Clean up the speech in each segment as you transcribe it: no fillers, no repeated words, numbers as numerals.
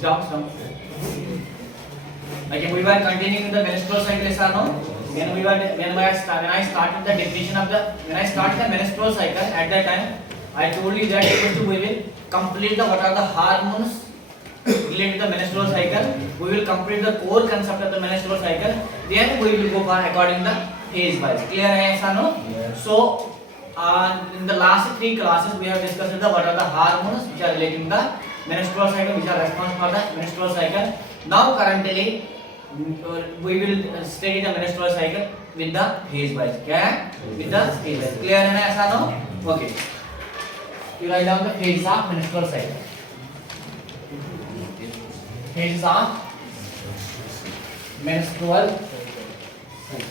Sit down, sit down. Okay, we were continuing the menstrual cycle, yes or no? When I started the definition of when I started the menstrual cycle, at that time I told you that we will complete what are the hormones related to the menstrual cycle. We will complete the core concept of the menstrual cycle. Then we will go for according the phase wise. Clear, yes or no? Yes. So in the last 3 classes we have discussed what are the hormones which are relating to the menstrual cycle, which are responsible for the menstrual cycle. Now currently we will study the menstrual cycle with the phase wise. Okay? With the phase wise. Clear, yes or no? Okay. You write down the phases of menstrual cycle. Phases of menstrual cycle.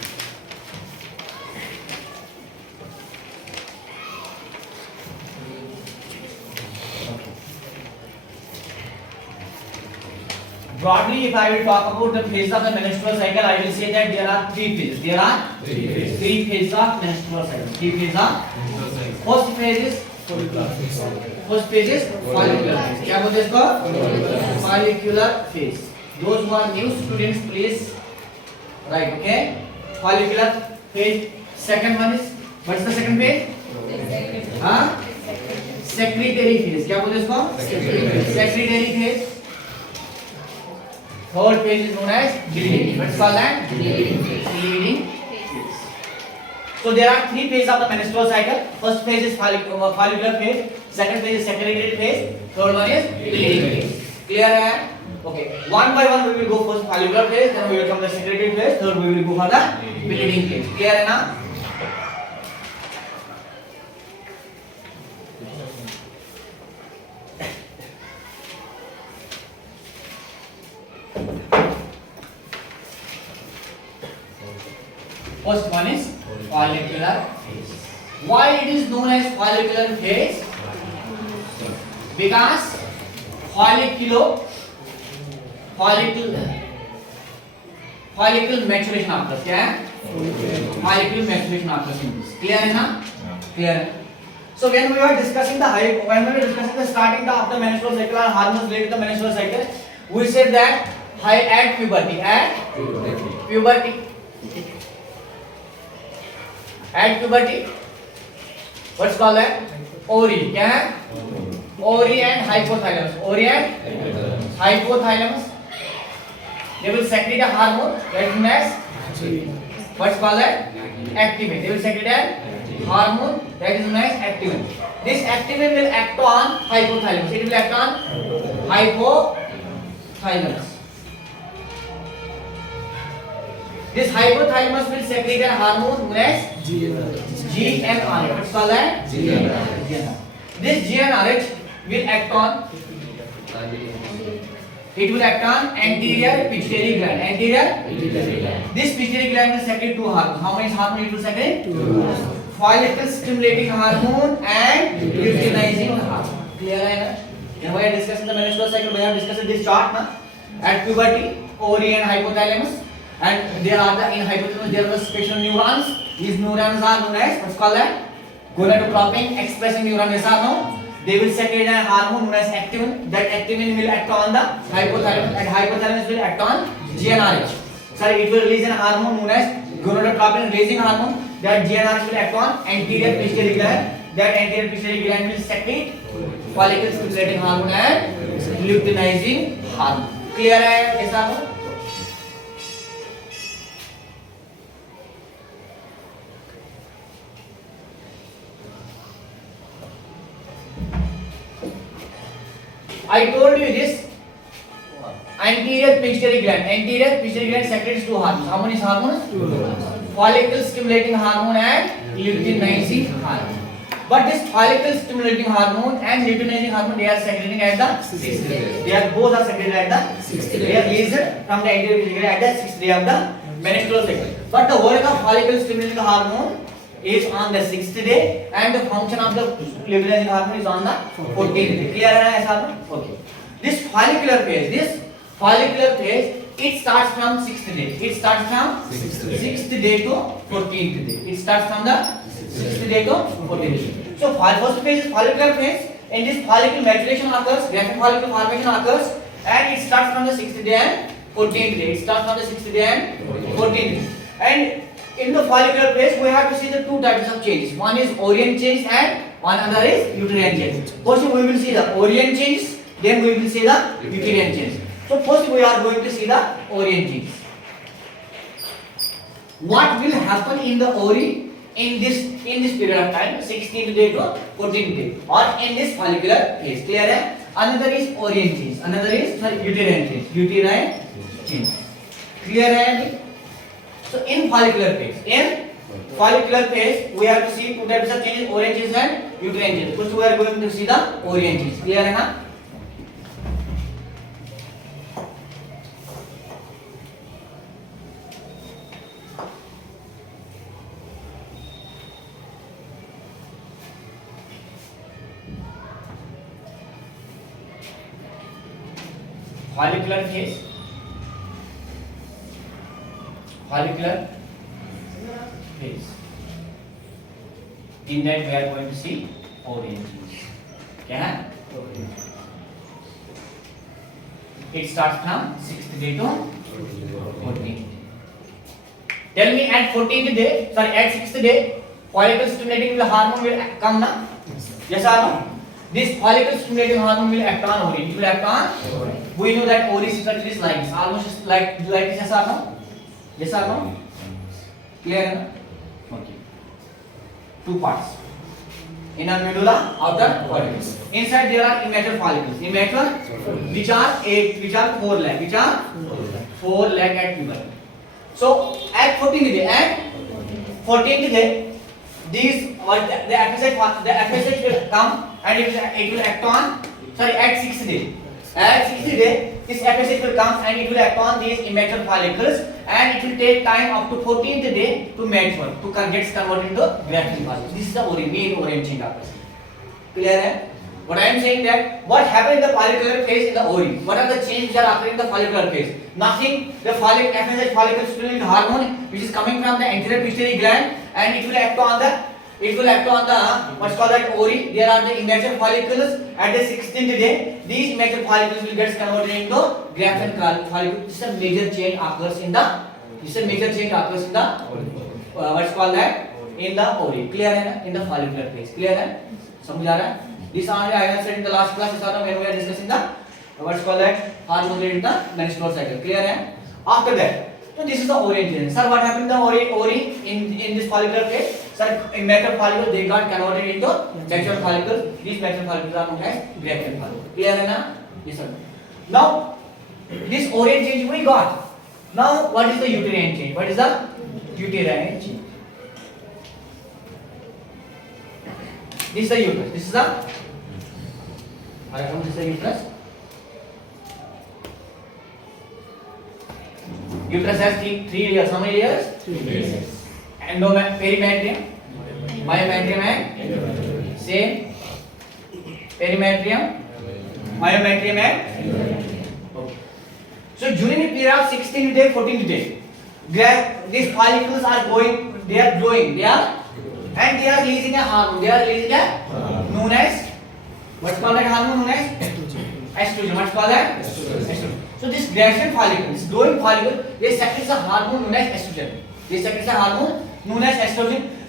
Broadly, if I will talk about the phases of the menstrual cycle, I will say that there are 3 phases. There are 3 phases of menstrual cycle. 3 phases of first phase is follicular phase. क्या बोलते हैं इसको? Follicular phase. Those who are new students, please write. Okay? Follicular phase. Second one is, what's the second phase? Secretory phase. क्या बोलते हैं इसको? Secretory phase. Third phase is known as bleeding. What's called that? Bleeding phase. So there are 3 phases of the menstrual cycle. First phase is follicular phase. Second phase is secretory phase. Third one is bleeding phase. Clear hai? Okay. One by one we will go first follicular phase, then we will come the secretory phase, third we will go for the bleeding phase. Clear hai na? First one is follicular phase. Why it is known as follicular phase? Because follicle maturation occurs. क्या है? Follicle maturation occurs in this. Clear है ना? Clear. So when we were discussing the starting of the menstrual cycle or hormones related to the menstrual cycle, we said that at puberty. At puberty, what's called that? Ovary. क्या है? Ovary and hypothalamus. Ovary and hypothalamus. They will secrete a hormone that is known as what's called that? Activin. They will secrete a hormone that is known as activin. This activin will act on hypothalamus. It will act on hypothalamus. This hypothalamus will secrete a hormone known as GnRH. What's called that? GnRH. This GnRH will act on. It will act on anterior pituitary gland. This pituitary gland will secrete 2 hormones. How many hormones it will secrete? 2. Follicle stimulating hormone and luteinizing hormone. Clear hai na? When we are discussing the menstrual cycle, we have discussed this chart na. At puberty, ovary and hypothalamus, and there are in hypothalamus there are the special neurons. These neurons are known as what's called that? Gonadotropin expressing neuron. Yes or no? They will secrete a hormone known as activin. That activin will act on the hypothalamus, and hypothalamus will act on GnRH. Sorry, it will release a hormone known as gonadotropin releasing hormone. That GnRH will act on anterior pituitary gland. That anterior pituitary gland will secrete follicle stimulating hormone and luteinizing hormone. Clear hai? Yes or no? I told you this. Anterior pituitary gland secretes 2 hormones. How many hormones? 2. Follicle stimulating hormone and luteinizing hormone. But this follicle stimulating hormone and luteinizing hormone, they are secreting at the 6th day. They are both are secreted at the 6th day. They are released from the anterior pituitary gland at the 6th day of the menstrual cycle. But the work of follicle stimulating hormone is on the 6th day, and the function of the luteinizing hormone is on the 14th day. Clear hai na? Okay. This follicular phase, it starts from 6th day. It starts from 6th day to 14th day. It starts from the 6th day to 14th day. So first phase is follicular phase. In this follicle maturation occurs, graphic follicle formation occurs, and it starts from the 6th day and 14th day. It starts from the 6th day and 14th day. And in the follicular phase, we have to see the two types of changes. One is orient change and one other is uterine change. First we will see the orient change, then we will see the uterine change. So first we are going to see the orient change. What will happen in the ovary in this period of time, 16th day to 14th day, or in this follicular phase? Clear hai? Another is orient change, another is uterine change. Uterine change. Clear hai? So in follicular phase, we have to see two types of changes: orient change and uterine change. First we are going to see the orient change. Clear hai na? Follicular phase. In that we are going to see orient change. क्या है? It starts from 6th day to 14th day. Tell me at 14th day, sorry, at 6th day, follicle stimulating hormone will come na? Yes or no? This follicle stimulating hormone will act on ovary. It will act on. We know that ovary structure is like this, almost like this. Yes or no? Yes or no? Clear na? Okay. Two parts. Inner medulla, outer follicles. Inside there are immature follicles. Immature, which are 4 leg, at puberty. So at 14th day, these the FSH will come and it will act on. Sorry, at 6th day. At 6th day, this FSH will come and it will act on these immature follicles, and it will take time up to 14th day to mature, to get converted into grafting follicles. This is the main orient change. Clear hai? What I am saying that what happened in the follicular phase in the ovary? What are the changes that are occurring in the follicular phase? Nothing. The FSH follicle stimulating hormone, which is coming from the anterior pituitary gland, and it will act on the what's called that ovary. There are the immature follicles at the 16th day. These immature follicles will get converted into grafted follicle. This is a major change occurs in the. What's called that in the ovary. Clear है ना? In the follicular phase. Clear है? समझ आ रहा है? This already I have said in the last class. When we are discussing the what's called that hormone in the menstrual cycle. Clear है? After that, so this is the orient change. Sir, what happened in the ovary in this follicular phase? Sir, immature follicles they got converted into mature follicles. These mature follicles are known as grafted follicles. Clear है ना? Yes sir. Now this orient change we got. Now what is the uterine change? What is the uterine change? This is the uterus. This is the uterus. Uterus has three layers. How many layers? 3 layers. Perimetrium, myometrium, and same. Perimetrium, myometrium, and okay. So during the period of 16th day, 14th day, these follicles are going. They are growing. And they are releasing a hormone. Known as what's called that hormone known as estrogen. What's called that? Estrogen. So this grafted follicle, this growing follicle, they secretes a hormone known as estrogen.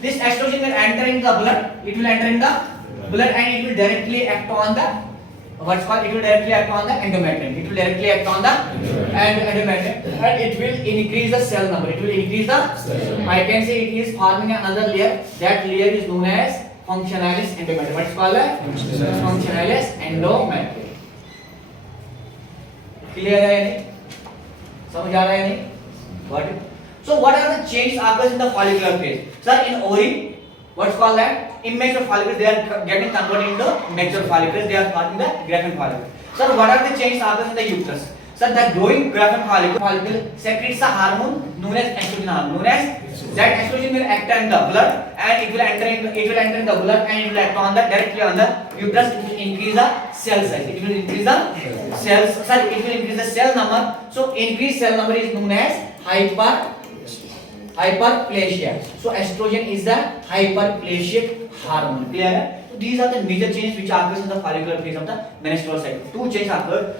This estrogen will enter in the blood. It will enter in the blood and it will directly act on the endometrium. And it will increase the cell number. I can say it is forming another layer. That layer is known as functionalis endometrium. What is called functionalis endometrium. Clear है नहीं? समझ आ रहा है नहीं? Got it? So what are the changes occurs in the follicular phase? Sir, in ovary, what's called that? Immature follicles, they are getting converted into mature follicles. They are forming the grafted follicle. Sir, what are the changes occurs in the uterus? Sir, the growing grafted follicle secretes a hormone known as estrogen. That estrogen will act in the blood and it will enter in the blood and it will act on directly on the uterus. It will increase the cell size. It will increase the cell number. So increased cell number is known as hyperplasia. So estrogen is the hyperplasic hormone. Clear है? So these are the major changes which occurs in the follicular phase of the menstrual cycle. Two changes occur.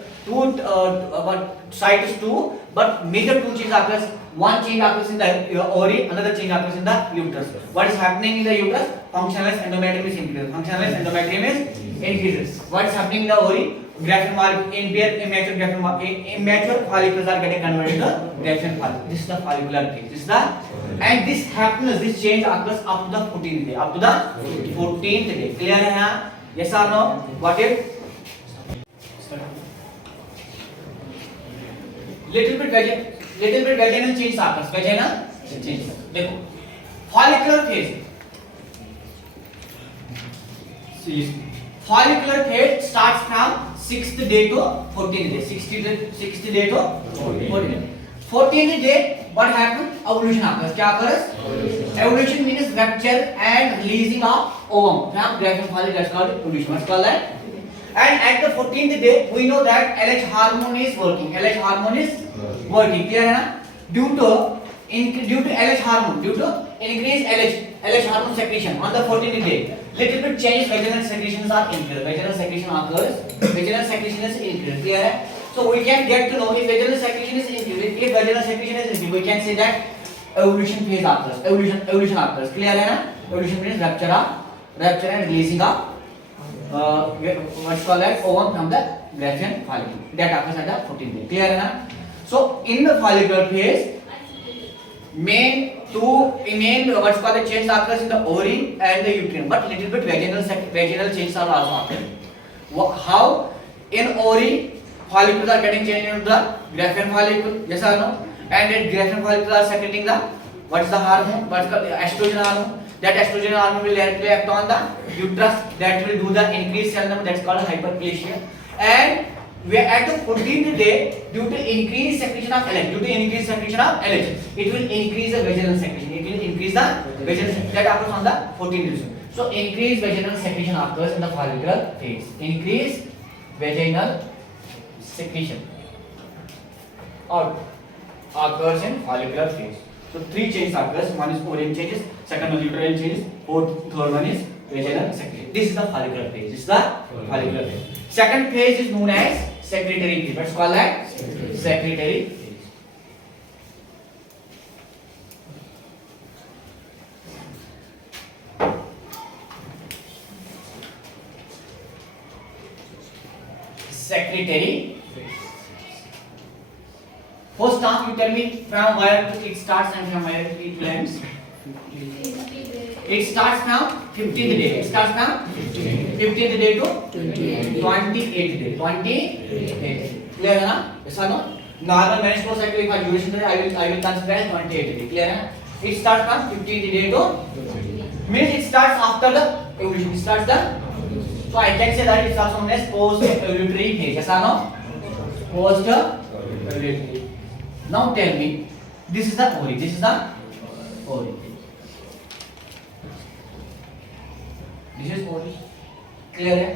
Cycles two, but major two changes occurs. One change occurs in the ovary, another change occurs in the uterus. What is happening in the uterus? Functionless endometrium is increases. Functionless endometrium is increases. What is happening in the ovary? Immature follicles are getting converted to Graafian follicle. This is the follicular phase. And this happens. This change occurs up to the 14th day. Up to the 14th day. Clear है यहाँ? Yes or no? Got it? Little bit vaginal change occurs. Vaginal change. देखो follicular phase. Follicular phase starts from 6th day to 14th day. 6th day to 14th day. 14th day, what happens? Ovulation occurs. क्या occurs? Ovulation means rupture and releasing of ovum from Graafian follicle. That's called ovulation. What's called that? And at the 14th day, we know that LH hormone is working. LH hormone is working. Clear है ना? Due to LH hormone, due to increased LH hormone secretion on the 14th day, little bit change vaginal secretions are increased. Vaginal secretion occurs. Vaginal secretion is increased. Clear है? So we can get to know if vaginal secretion is increased. If vaginal secretion is increased, we can say that ovulation phase occurs. Ovulation occurs. Clear है ना? Ovulation means rupture and releasing of what's called as ovum from the Graafian follicle. That occurs at the 14th day. Clear है ना? So in the follicular phase, main what's called the change occurs in the ovary and the uterine, but little bit vaginal changes are also happening. How? In ovary, follicles are getting changed into the Graafian follicle. Yes or no? And that Graafian follicles are secreting the what is the hormone? What's called the estrogen hormone. That estrogen hormone will directly act on the uterus. That will do the increased cell number. That's called hyperplasia. And we are at the 14th day, due to increased secretion of LH, it will increase the vaginal secretion. That occurs on the 14th day. So increased vaginal secretion occurs in the follicular phase. Increased vaginal secretion occurs in follicular phase. So three changes occurs. One is ovarian changes, second one uterine changes, third one is vaginal secretion. This is the follicular phase. Second phase is known as secretory phase. What's called that? Secretory phase. Secretory. First off, you tell me from where it starts and from where it ends. It starts from 15th day. It starts from 15th day to 28th day. 28th day. Clear है ना? ऐसा ना? Normal menstrual cycle का duration है. I will consider as 28th day. Clear है ना? It starts from 15th day to means it starts after the ovulation. It starts the so I can say that it starts known as post-ovulatory phase. ऐसा ना? Post-ovulatory. Now tell me, this is the ovary. This is the ovary. This is ovary. Clear है?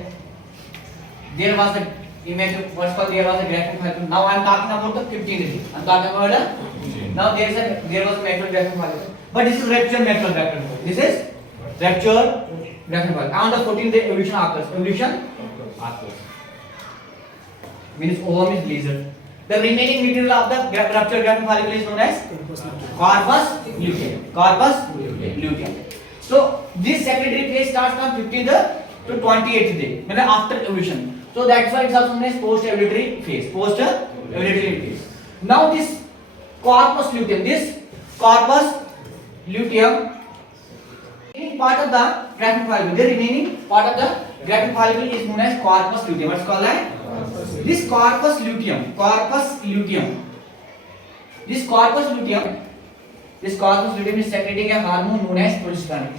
There was the image. What's called there was a Graafian follicle. Now I am talking about the 15th day. I am talking about the. Now there was mature Graafian follicle. But this is rupture mature Graafian follicle. This is rupture Graafian follicle. On the 14th day, ovulation occurs. Means ovum is released. The remaining material of the rupture Graafian follicle is known as corpus luteum. So this secretory phase starts from 15th to 28th day, meaning after ovulation. So that's why it's also known as post-ovulatory phase. Now this corpus luteum, remaining part of the Graafian follicle. The remaining part of the Graafian follicle is known as corpus luteum. What's called that? This corpus luteum is secreting a hormone known as progesterone.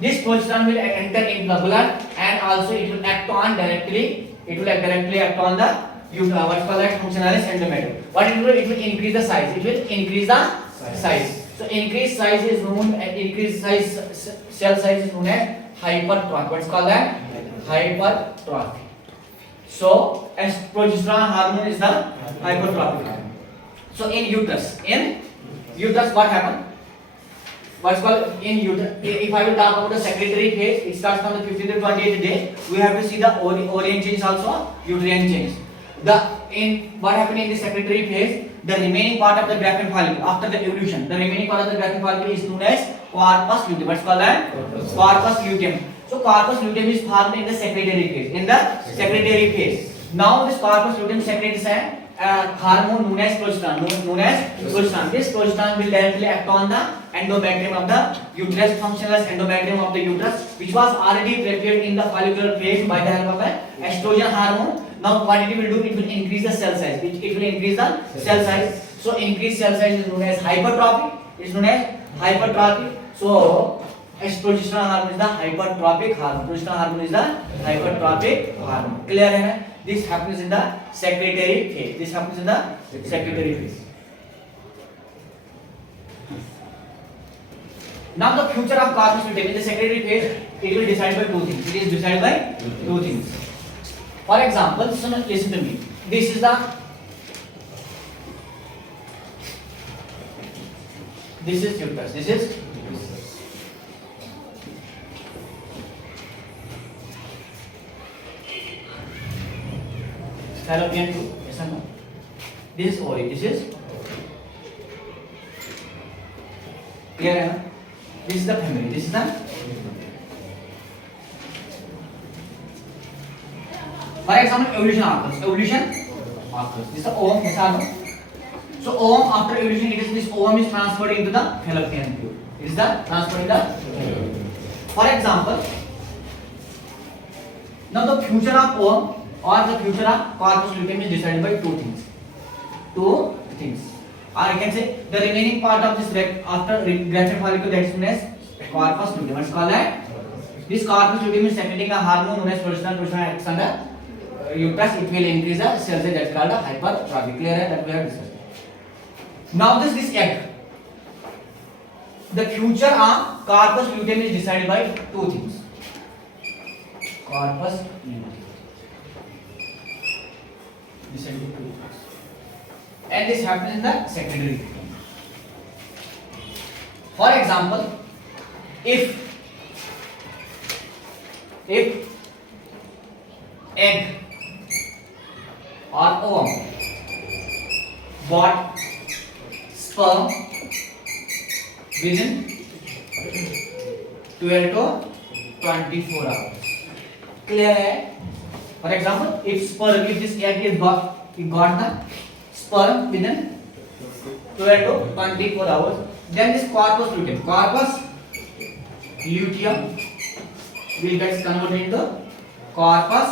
This progesterone will enter into the blood and also it will act directly on the what's called as functionalis endometrium. What it will do? It will increase the size. So increased size is known cell size is known as hypertrophy. What's called that? Hypertrophy. So as progesterone hormone is the hypertrophic hormone. So in uterus what happened? what's called in if I will talk about the secretory phase, it starts from the 15th to 28th day. We have to see the Orion change also, uterine change. What happened in the secretory phase, the remaining part of the Graafian follicle after the evolution, the remaining part of the Graafian follicle is known as corpus luteum. What's called that? Corpus luteum. So corpus luteum is formed in the secretory phase. In the secretory phase. Now this corpus luteum secretes a hormone known as progesterone. This progesterone will directly act on the endometrium of the uterus, functional as endometrium of the uterus, which was already prepared in the follicular phase by the help of an estrogen hormone. Now what it will do? It will increase the cell size. It will increase the cell size. So increased cell size is known as hypertrophy. It is known as hypertrophy. So progesterone hormone is the hypertrophic hormone. Progesterone hormone is the hypertrophic hormone. Clear है? This happens in the secretory phase. This happens in the secretory phase. Now the future of corpus luteum in the secretory phase, it will decide by two things. It is decided by two things. For example, listen to me. This is uterus. This is fallopian tube. Yes or no? This is ovary. This is clear है ना? This is the family. This is the for example evolution occurs. This is the ovum. Yes or no? So ovum after evolution, this ovum is transferred into the fallopian tube. It is the transferred in the. For example, now the future of ovum or the future of corpus luteum is decided by two things. Or I can say the remaining part of this after Graafian follicle, that is known as corpus luteum. What's called that? This corpus luteum is secreting a hormone known as progesterone. Progesterone acts on the uterus. It will increase the cell size. That's called a hypertrophy. Clear है? That we have discussed. Now this egg. The future of corpus luteum is decided by two things. Corpus luteum. Decided by two things. And this happens in the secondary. For example, if egg or ovum got sperm within 12 to 24 hours. Clear है? For example, if this egg is got the sperm within 12 to 24 hours, then this corpus luteum will get converted into corpus.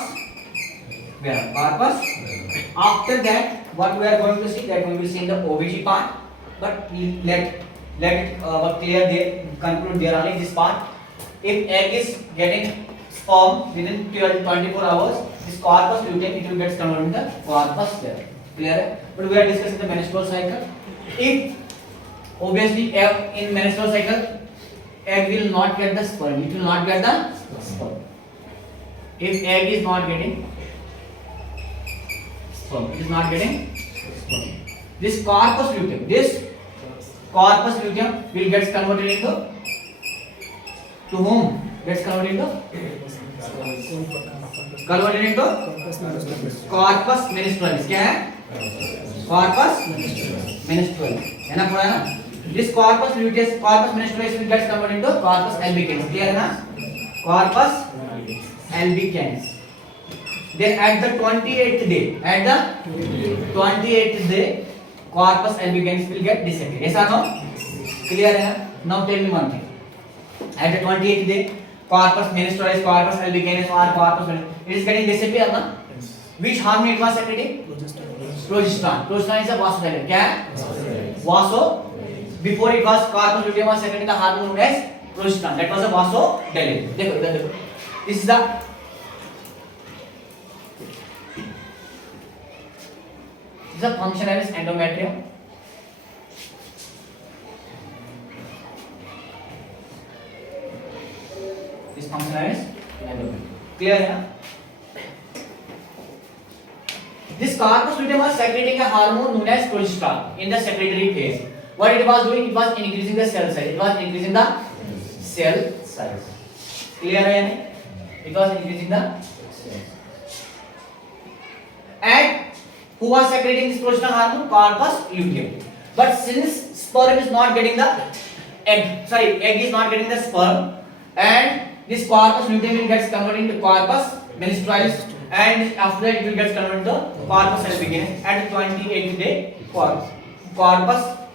After that, what we are going to see, that we will see in the OBG part, but let it clear there, conclude there only this part. If egg is getting sperm within 12 to 24 hours, this corpus luteum, it will get converted into corpus there. Clear? But we are discussing the menstrual cycle. If obviously in menstrual cycle, egg will not get the sperm. It will not get the sperm. If egg is not getting sperm, it is not getting sperm. This corpus luteum will get converted into, to whom? Gets converted into corpus menstrualis. क्या है? Corpus menstrualis. है ना? पढ़ा ना? This corpus menstrualis will get converted into corpus albicans. Clear है ना? Corpus albicans. Then at the 28th day, corpus albicans will get disappear. Yes or no? Clear है? Now tell me one thing. At the 28th day, corpus menstrualis, corpus albicans or corpus menstrualis, it is getting disappear ना? Which hormone it was secreting? Progesterone. Progesterone is a vasodilator. क्या है? Before it was corpus luteum was secreting the hormone known as progesterone. That was a vasodilator. देखो इधर देखो. This is the function as endometrium. This function as endometrium. Clear है ना? This corpus luteum was secreting a hormone known as progesterone in the secretory phase. What it was doing? It was increasing the cell size. It was increasing the cell size. Clear है नहीं? It was increasing the and who was secreting this progesterone hormone? Corpus luteum. But since sperm is not getting the egg is not getting the sperm, and this corpus luteum will gets converted into corpus menstrualis, and after that it will get converted to corpus albicans. At 28th day, corpus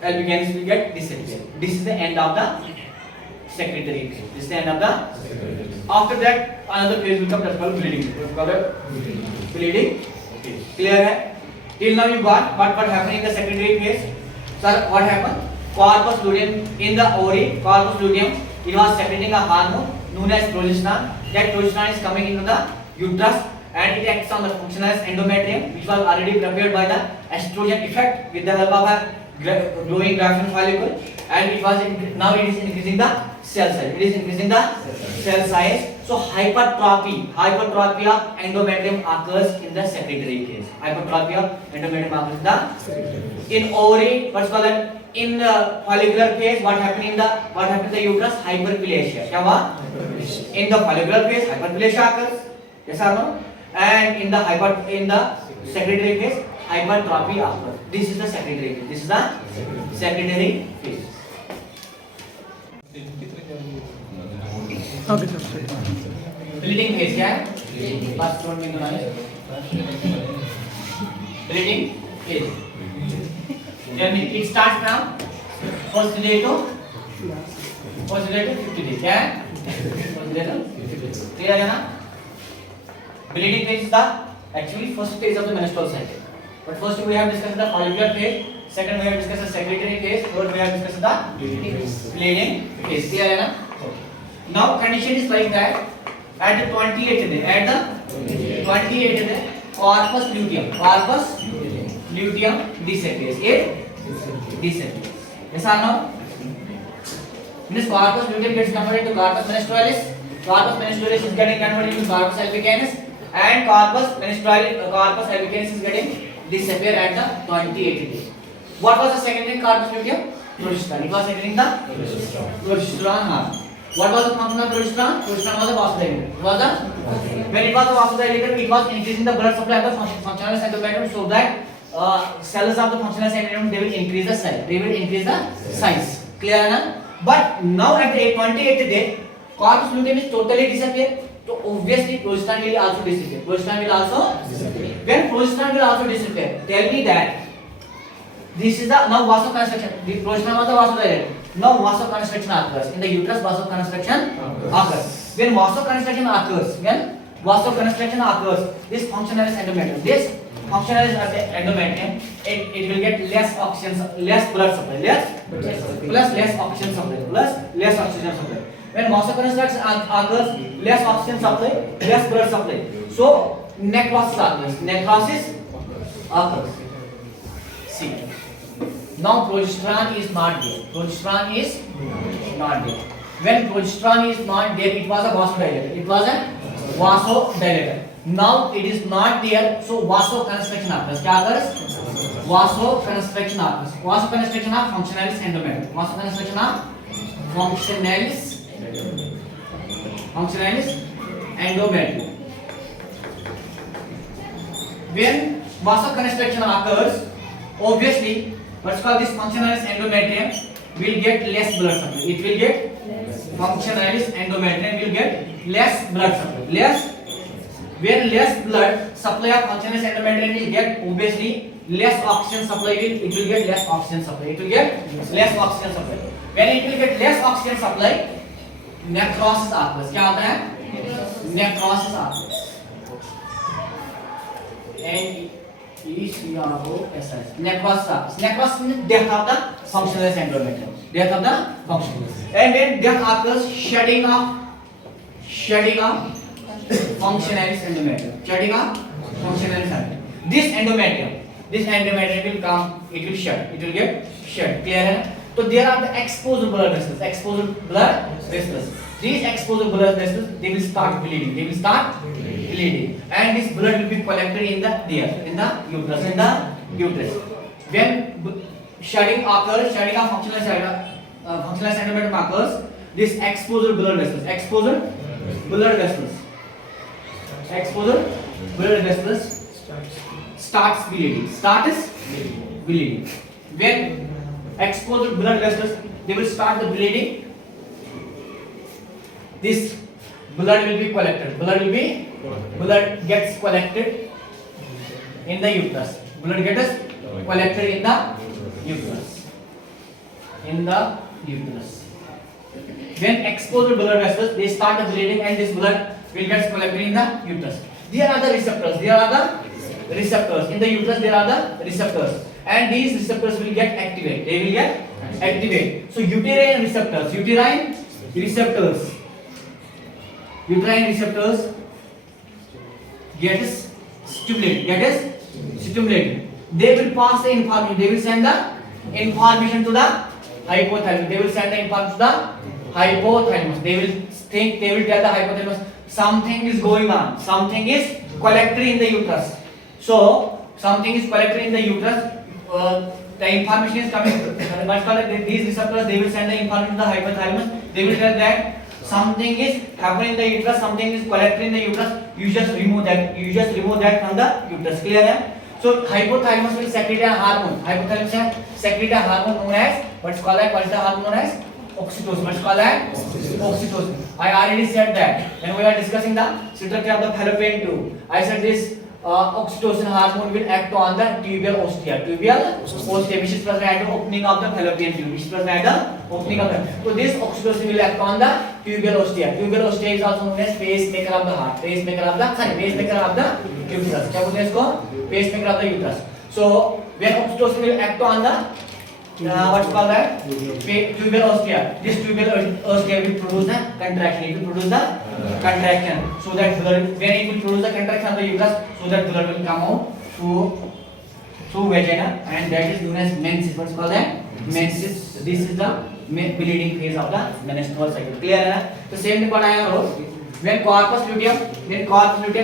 albicans will get disappear. This is the end of the secretory phase. This is the end of the. After that, another phase will come. That's called bleeding. Bleeding phase. Clear है? Till now you got what happened in the secondary phase. Sir, what happened? Corpus luteum in the ovary, corpus luteum, it was secreting a hormone known as progesterone. That progesterone is coming into the uterus and it acts on the function as endometrium, which was already prepared by the estrogen effect with the help of a growing grafton follicle, and it was now it is increasing the cell size. It is increasing the cell size. So hypertrophy of endometrium occurs in the secretory phase. Hypertrophy of endometrium occurs in ovary. What's called that? In the follicular phase, what happened in the uterus? Hyperplasia. क्या हुआ? In the follicular phase, hyperplasia occurs. Yes or no? And in the secretory phase, hypertrophy occurs. This is the secretory phase. This is the secretory phase. Okay, sir. Bleeding phase क्या है? First one में bleeding phase. Then it starts from first day to 50 day. क्या है? First day to 50 day. Clear है ना? Bleeding phase is the actually first phase of the menstrual cycle. But first we have discussed the follicular phase. Second we have discussed the secretory phase. Third we have discussed the bleeding phase. Clear है ना? Now condition is like that. At the 28th day, corpus luteum disappears. It disappears. Yes or no? Means corpus luteum gets converted to corpus menstrualis. Corpus menstrualis is getting converted into corpus albicans, and corpus albicans is getting disappear at the 28th day. What was the secondary corpus luteum? Progesterone. It was secreting the progesterone hormone. What was the function of progesterone? Progesterone was a vasodilator. When it was a vasodilator, it was increasing the blood supply of the functionalist endometrium, so that cells of the functionalist endometrium, they will increase the size. They will increase the size. Clear na? But now at the 28th day, corpus luteum is totally disappear. So obviously progesterone will also disappear. When progesterone will also disappear, tell me that this is the now vasoconstriction. The progesterone was the vasodilator. Now vasoconstriction occurs in the uterus. Vasoconstriction occurs. When vasoconstriction occurs, this functionalist endometrium, it will get less oxygen, less blood supply, less oxygen supply. When vasoconstriction occurs, less oxygen supply, less blood supply. So necrosis occurs. See. Now progesterone is not there. When progesterone is not there, it was a vasodilator. Now it is not there, so vasoconstriction occurs. क्या occurs? Vasoconstriction occurs. Vasoconstriction of functionalis endometrium. Vasoconstriction of functionalis endometrium. When vasoconstriction occurs, obviously what's called this functionalis endometrium will get less blood supply. It will get functionalis endometrium will get less blood supply. When less blood supply of functionalis endometrium will get, obviously less oxygen supply it will get less oxygen supply. When it will get less oxygen supply, necrosis occurs. क्या होता है? Necrosis occurs. Necrosis means death of the functionalis endometrium. And when death occurs, shedding of functionalis endometrium. This endometrium will come. It will get shed. Clear है? So there are the exposed blood vessels. These exposed blood vessels, they will start bleeding. And this blood will be collected in the uterus. When shedding occurs, shedding of functional cytoplasm occurs. This exposure blood vessels, exposure blood vessels starts bleeding. When exposed blood vessels, they will start the bleeding. This blood will be collected. Blood gets collected in the uterus. Blood gets collected in the uterus. When exposed blood vessels, they start the bleeding, and this blood will get collected in the uterus. There are the receptors. In the uterus, there are the receptors, and these receptors will get activated. They will get activated. So uterine receptors gets stimulated. They will pass the information. They will send the information to the hypothalamus. They will tell the hypothalamus something is going on. Something is collected in the uterus. So something is collected in the uterus. The information is coming. These receptors, they will send the information to the hypothalamus. They will tell that something is happening in the uterus. Something is collected in the uterus. You just remove that from the uterus. Clear? Hai? So hypothalamus will secrete a hormone. Hypothalamus will secrete a hormone known as what is the hormone known as oxytocin. Oxytocin. I already said that when we were discussing the structure of the fallopian tube. I said this oxytocin hormone will act on the tubular ostia, which is present at the opening of the fallopian tube. So this oxytocin will act on the tubular ostia. Tubular ostia is also known as pacemaker of the heart. Pacemaker of the uterus. क्या बोलते हैं इसको? Pacemaker of the uterus. So when oxytocin will act on the what's called that tubular ostia. This tubular ostia will produce the contraction. It will produce the contraction. So that blood, when it will produce the contraction of the uterus, so that blood will come out through vagina, and that is known as menses. What's called that? Menses. This is the bleeding phase of the menstrual cycle. Clear? Hai? The same thing what I have wrote. When corpus luteum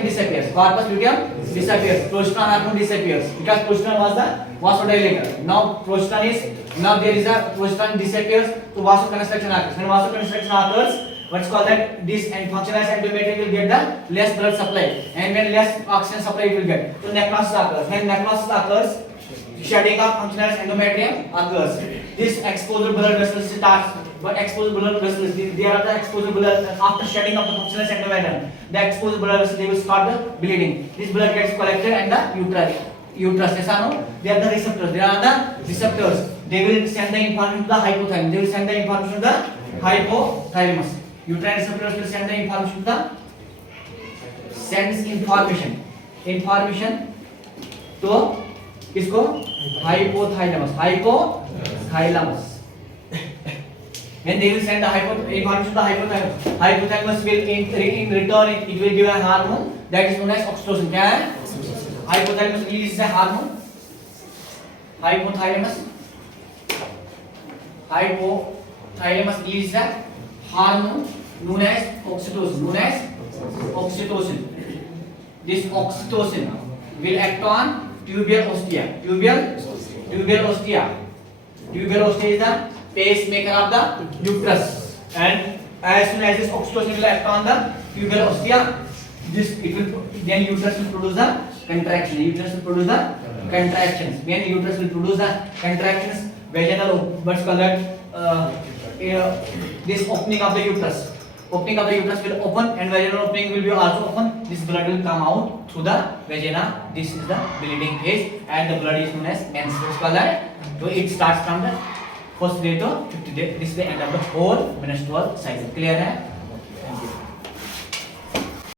disappears. Progesterone hormone disappears because progesterone was the vasodilator. Now there is a progesterone disappears, so vasoconstriction occurs. When vasoconstriction occurs, what's called that this and functionalized endometrium will get the less blood supply, and when less oxygen supply it will get. So necrosis occurs. When necrosis occurs, shedding of functionalized endometrium occurs. This exposed blood vessels starts. But exposed blood vessels, there are the exposed blood after shedding of the functionalized endometrium. The exposed blood vessels, they will start the bleeding. This blood gets collected and the uterus. Yes or no? They are the receptors. They will send the information to the hypothalamus. Uterine receptors will send the information to the to किसको? Hypothalamus. When they will send the information to the hypothalamus will in return it will give a hormone that is known as oxytocin. क्या है? Hypothalamus releases a hormone. Hypothalamus releases a hormone known as oxytocin. This oxytocin will act on tubular ostia. Tubular ostia is the pacemaker of the uterus, and as soon as this oxytocin will act on the tubular ostia, then uterus will produce the contraction. When uterus will produce the contractions, vaginal what's called that this opening of the uterus will open, and vaginal opening will be also open. This blood will come out through the vagina. This is the bleeding phase, and the blood is known as menstrual color. So it starts from the first day to 50th day. This is the end of the whole menstrual cycle. Clear है?